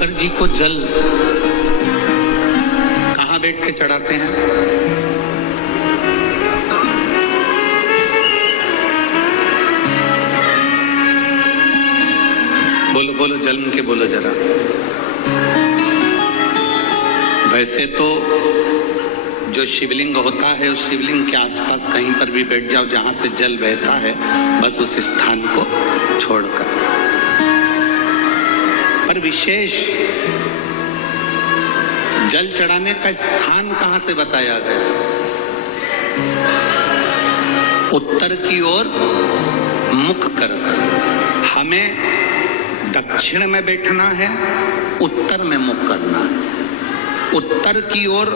शंकर जी को जल कहाँ बैठ के चढ़ाते हैं? बोलो बोलो, जल के बोलो जरा। वैसे तो जो शिवलिंग होता है उस शिवलिंग के आसपास कहीं पर भी बैठ जाओ जहां से जल बहता है, बस उस स्थान को छोड़कर। पर विशेष जल चढ़ाने का स्थान कहां से बताया गया? उत्तर की ओर मुख कर। हमें दक्षिण में बैठना है, उत्तर में मुख करना है। उत्तर की ओर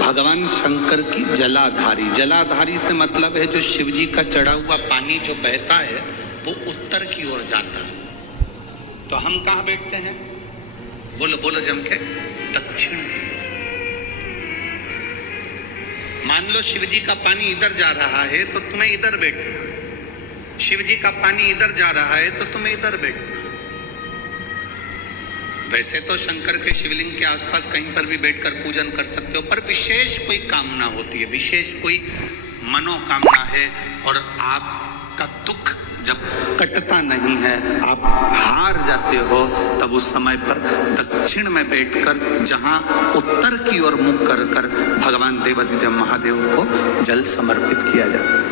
भगवान शंकर की जलाधारी, जलाधारी से मतलब है जो शिव जी का चढ़ा हुआ पानी जो बहता है वो उत्तर की ओर जाता है। तो हम कहाँ बैठते हैं? बोलो बोलो जम के, दक्षिण की। मान लो शिव जी का पानी इधर जा रहा है तो तुम्हें इधर बैठना। शिव जी का पानी इधर जा रहा है तो तुम्हें इधर बैठना। वैसे तो शंकर के शिवलिंग के आसपास कहीं पर भी बैठकर पूजन कर सकते हो, पर विशेष कोई कामना होती है, विशेष कोई मनोकामना है और आपका दुख जब कटता नहीं है, आप हार जाते हो, तब उस समय पर दक्षिण में बैठकर जहां उत्तर की ओर मुख कर कर भगवान देवाधिदेव महादेव को जल समर्पित किया जाता है।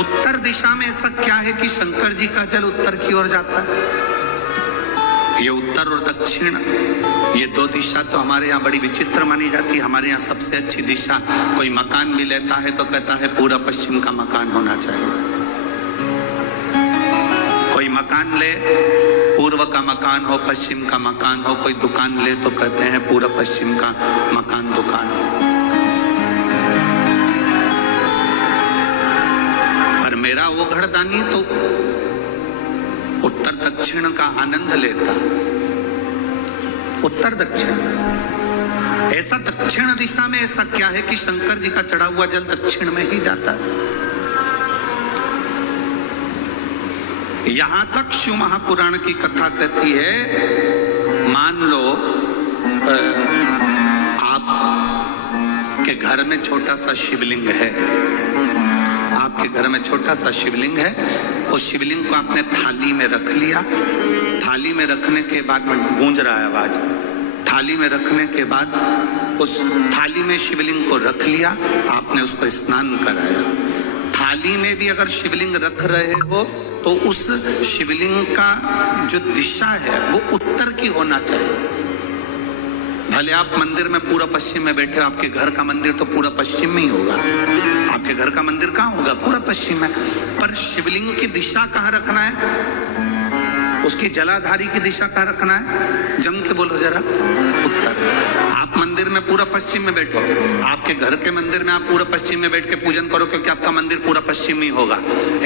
उत्तर दिशा में ऐसा क्या है कि शंकर जी का जल उत्तर की ओर जाता है? ये उत्तर और दक्षिण, ये दो दिशा तो हमारे यहाँ बड़ी विचित्र मानी जाती है। हमारे यहाँ सबसे अच्छी दिशा, कोई मकान भी लेता है तो कहता है पूरा पश्चिम का मकान होना चाहिए। कोई मकान ले, पूर्व का मकान हो, पश्चिम का मकान हो। कोई दुकान ले तो कहते हैं पूरा पश्चिम का मकान दुकान हो। पर मेरा वो घरदानी तो उत्तर दक्षिण का आनंद लेता। उत्तर दक्षिण, ऐसा दक्षिण दिशा में ऐसा क्या है कि शंकर जी का चढ़ा हुआ जल दक्षिण में ही जाता है? यहां तक शिव महापुराण की कथा कहती है, मान लो आप के घर में छोटा सा शिवलिंग है, आपके घर में छोटा सा शिवलिंग है, उस शिवलिंग को आपने थाली में रख लिया। थाली में रखने के बाद में गूंज रहा है आवाज, थाली में रखने के बाद उस थाली में शिवलिंग को रख लिया, आपने उसको स्नान कराया। थाली में भी अगर शिवलिंग रख रहे हो तो उस शिवलिंग का जो दिशा है वो उत्तर की होना चाहिए। भले आप मंदिर में पूरा पश्चिम में बैठे हो, आपके घर का मंदिर तो पूरा पश्चिम में ही होगा। आपके घर का मंदिर कहाँ होगा? पूरा पश्चिम में। पर शिवलिंग की दिशा कहाँ रखना है? उसकी जलाधारी की दिशा कहाँ रखना है? जम के बोलो जरा, उत्तर। आप मंदिर में पूरा पश्चिम में बैठो, आपके घर के मंदिर में आप पूरा पश्चिम में बैठ के पूजन करो, क्योंकि आपका मंदिर पूरा पश्चिम ही होगा।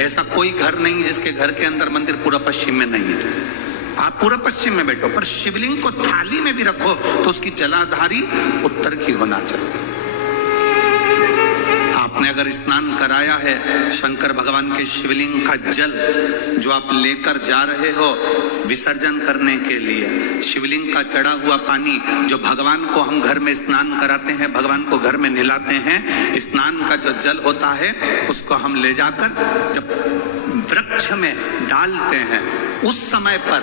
ऐसा कोई घर नहीं जिसके घर के अंदर मंदिर पूरा पश्चिम में नहीं है। आप पूरा पश्चिम में बैठो, पर शिवलिंग को थाली में भी रखो तो उसकी जलाधारी उत्तर की होना चाहिए। आपने अगर स्नान कराया है, शंकर भगवान के शिवलिंग का जल जो आप लेकर जा रहे हो विसर्जन करने के लिए, शिवलिंग का चढ़ा हुआ पानी जो भगवान को हम घर में स्नान कराते हैं, भगवान को घर में नहलाते हैं, स्नान का जो जल होता है उसको हम ले जाकर जब वृक्ष में डालते हैं, उस समय पर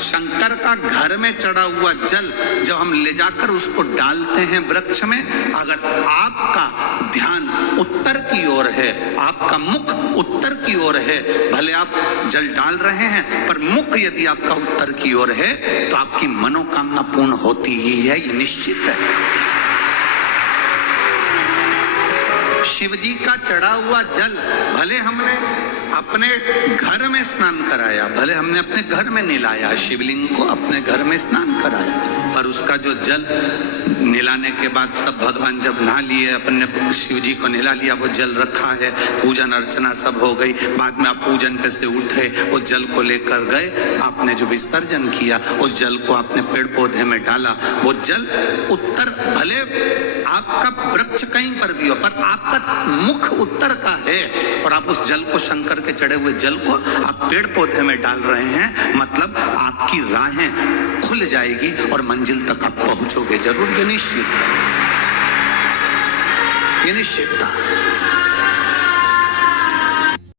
शंकर का घर में चढ़ा हुआ जल जब हम ले जाकर उसको डालते हैं वृक्ष में, अगर आपका ध्यान उत्तर की ओर है, आपका मुख उत्तर की ओर है, भले आप जल डाल रहे हैं पर मुख यदि आपका उत्तर की ओर है तो आपकी मनोकामना पूर्ण होती ही है, ये निश्चित है। शिव जी का चढ़ा हुआ जल भले हमने अपने घर में स्नान कराया, भले हमने अपने घर में नहलाया, शिवलिंग को अपने घर में स्नान कराया, पर उसका जो जल नहलाने के बाद सब भगवान जब नहा लिए, अपने शिव जी को नहला लिया, वो जल रखा है, पूजन अर्चना सब हो गई, बाद में आप पूजन पे से उठे, उस जल को लेकर गए, आपने जो विसर्जन किया उस जल को आपने पेड़ पौधे में डाला, वो जल उत्तर, भले आपका वृक्ष कहीं पर भी हो पर आपका मुख उत्तर का है और आप उस जल को शंकर पत्थर के चढ़े हुए जल को आप पेड़ पौधे में डाल रहे हैं, मतलब आपकी राहें खुल जाएगी और मंजिल तक आप पहुंचोगे जरूर। ये निश्चित, ये निश्चितता।